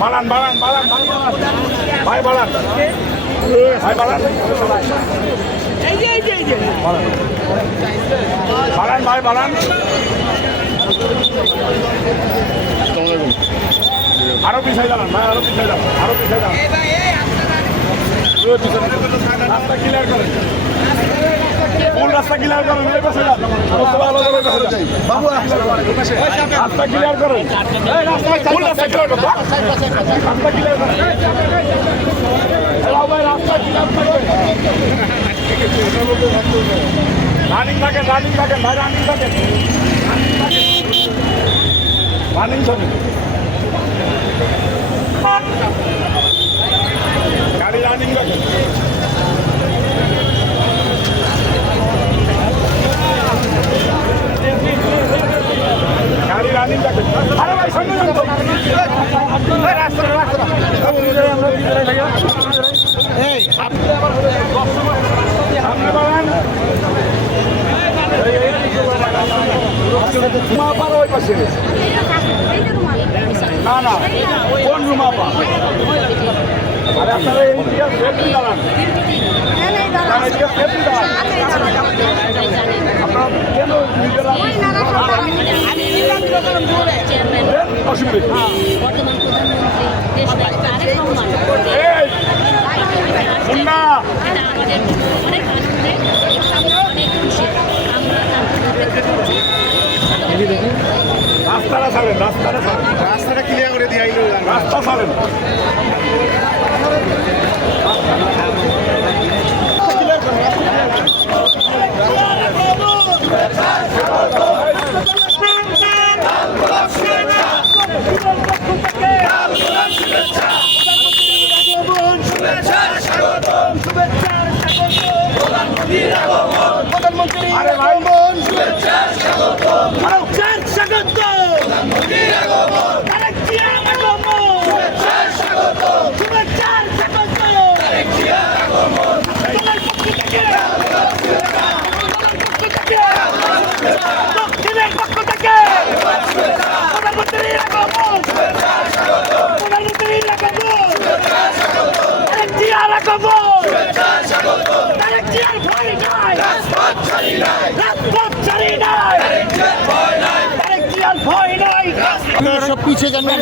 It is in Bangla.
বালান বালান বালান ভাই বালান ভাই বালান বালান ভাই বালান আরো পিছাই দাঁড়ান ভাই আরো পিছাই দাঁড়ান আরো পিছাই দাঁড়ান রাস্তা ক্লিয়ার করেন কোন রাস্তা ক্লিয়ার করেন এই পাশে যান বাবু রাস্তা ক্লিয়ার করেন কোন রাস্তা ক্লিয়ার করেন রাস্তা ক্লিয়ার করেন ভাই রাস্তা ক্লিয়ার করেন রানিং থাকেন ভাই রানিং থাকেন রানিং থাকেন গাড়ি রানিং থাকেন গাড়ি রানিং থাকেন আরে ভাই সামনে যান তো রাস্তা এই আপনি আবার সামনে বাড়ান রুমা পার ওই পাশে না না কোন রুমা পা আরে আপনারা এই দিকে সেফটি দাঁড়ান আপনারা কেন নিজেরা অসুবিধা বর্তমান প্রধানমন্ত্রী দেশ নায়ক তারেক রহমান আমাদের অনেক আনন্দে আমরা অনেক খুশি আমরা রাস্তাটা ছাড়েন রাস্তাটা ক্লিয়ার করে দিয়ে আইলো রাস্তা ছাড়েন আরে ভাই বোন শুভেচ্ছা স্বাগতম তারেক জিয়া আগমন শুভেচ্ছা স্বাগতম তারেক জিয়া আগমন দক্ষিণের পক্ষ থেকে প্রধানমন্ত্রীর আগমন প্রধানমন্ত্রীর আগমন তারেক জিয়ার আগমন তারেক জিয়ার ভয় নাই রাজপথ ছাড়ি নাই তারেক জিয়ার ভয় নাই সব পিছিয়ে যান না